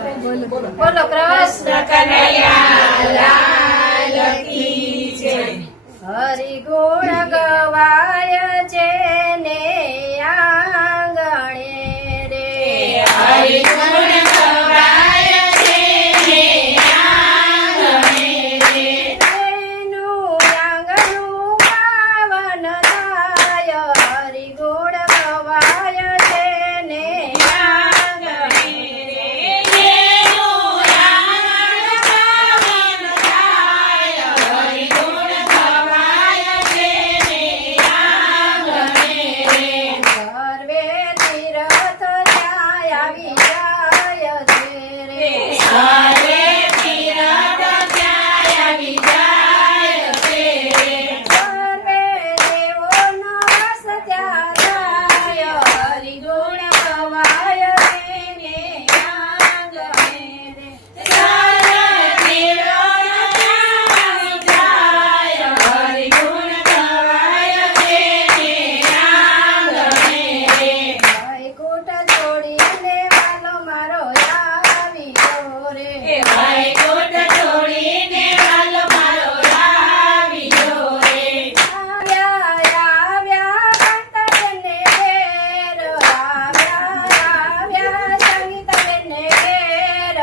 બોલો કૃષ્ણ કનૈયા લાલ કી જય. હરિ ગુણ ગવાય છે ને આંગણે રે. હરિ ગુણ ગવાય છે ને આંગણે રે. એનું આંગણું પાવન થાય. હરિ ગુણ ગવાય છે ને આંગણે રે. એનું આંગણ પાવન થાય. હરિ ગુણ ગવાય છે ને આંગણે રે. સર્વે તીર્થ ત્યાં આવી જાય છે રે. સર્વે તીર્થ ત્યાં આવી જાય છે રે. સર્વે દેવોનો વાસ ત્યાં થાય. હરિ ગુણ ગવાય છે ને આંગણે રે. સર્વે દેવોનો ત્યાં આવી જાય. હરિ ગુણ ગવાય છે ને આંગણે રે. વૈકુંઠ છોડીને વાલો મારો આવી ગયો રે. વૈકુંઠ છોડીને વાલો મારો આવી ગયો રે. આવ્યા કાંતાબેનને ઘેર. આવ્યા સંગીતાબેનને ઘેર.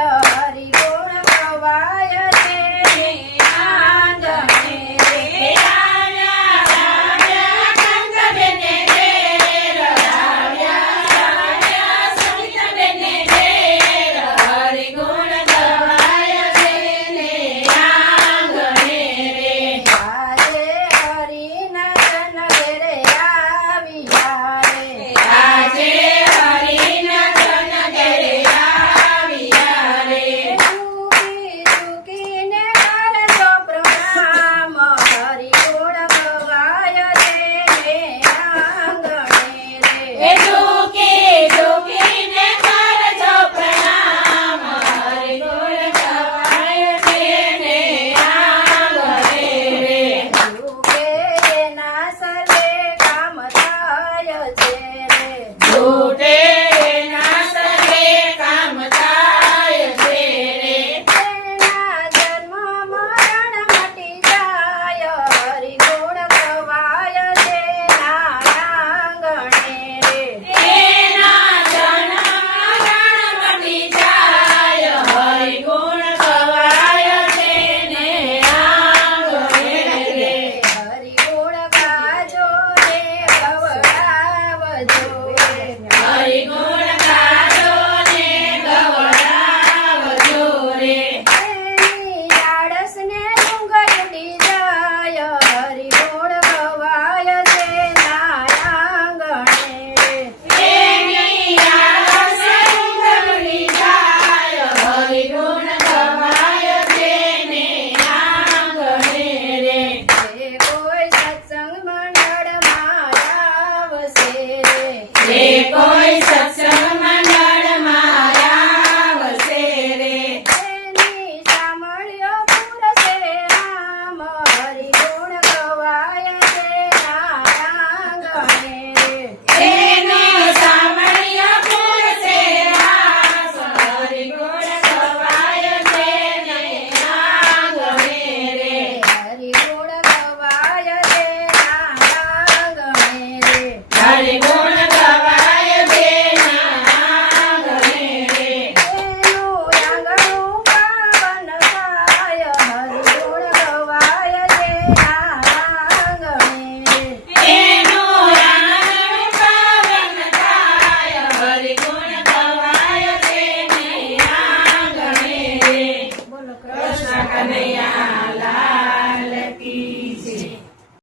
હરિ ગુણ ગવાય છે ને આંગણે રે. આવ્યા કાંતાબેનને ઘેર. આવ્યા સંગીતાબેનને ઘેર. હરિ ગુણ ગવાય છે ને આંગણે રે. આજે હરિના જન ઘેરે આવ્યા રે. આજે હરિના જન ઘેરે આવ્યા રે. ચૂકીને કરજો પ્રણામ. હરિ ગુણ ગવાય છે ને આંગણે રે. ચૂકીને કરજો પ્રણામ. હરિ ગુણ ગવાય છે ને આંગણે રે. ચૂકે એના સર્વે કામ થાય છે રે. છૂટે એના સર્વે કામ થાય છે રે. એના જન્મ મરણ મટી જાય. હરિ ગુણ ગવાય છે ના આંગણે રે. એના જન્મ મરણ મટી જાય. હરિ ગુણ ગવાય છે ને આંગણે રે. હરિ ગુણ ગાજો ને ગવડાવજો રે. હરિ ગુણ ગાજો ને ગવડાવજો રે. એની આળસને ઊંઘ ઉડી જાય. હરિ ગુણ ગવાય છે ના આંગણે રે. એની આળસને ઊંઘ ઉડી જાય. હરિ ગુણ ગવાય છે ને આંગણે રે. જે કોઈ સત્સંગ મંડળમાં આવશે રે. જે કોઈ સત્સંગ મંડળમાં આવશે રે. એની સાંભળ્યો પૂરશે આમ. હરિ ગુણ ગવાય છે ના આંગણે રે. એની સાંભળ્યો પૂરશે આમ. હરિ ગુણ ગવાય છે ને આંગણે રે. હરિ ગુણ ગવાય છે ના આંગણે રે. હરિ ગુણ ગવાય છે ના આંગણે રે. એનું આંગણું પાવન થાય. હરિ ગુણ ગવાય છે ના આંગણે રે. એનું આંગણું પાવન થાય. હરિ ગુણ ગવાય છે ને આંગણે રે. બોલો કૃષ્ણ કનૈયા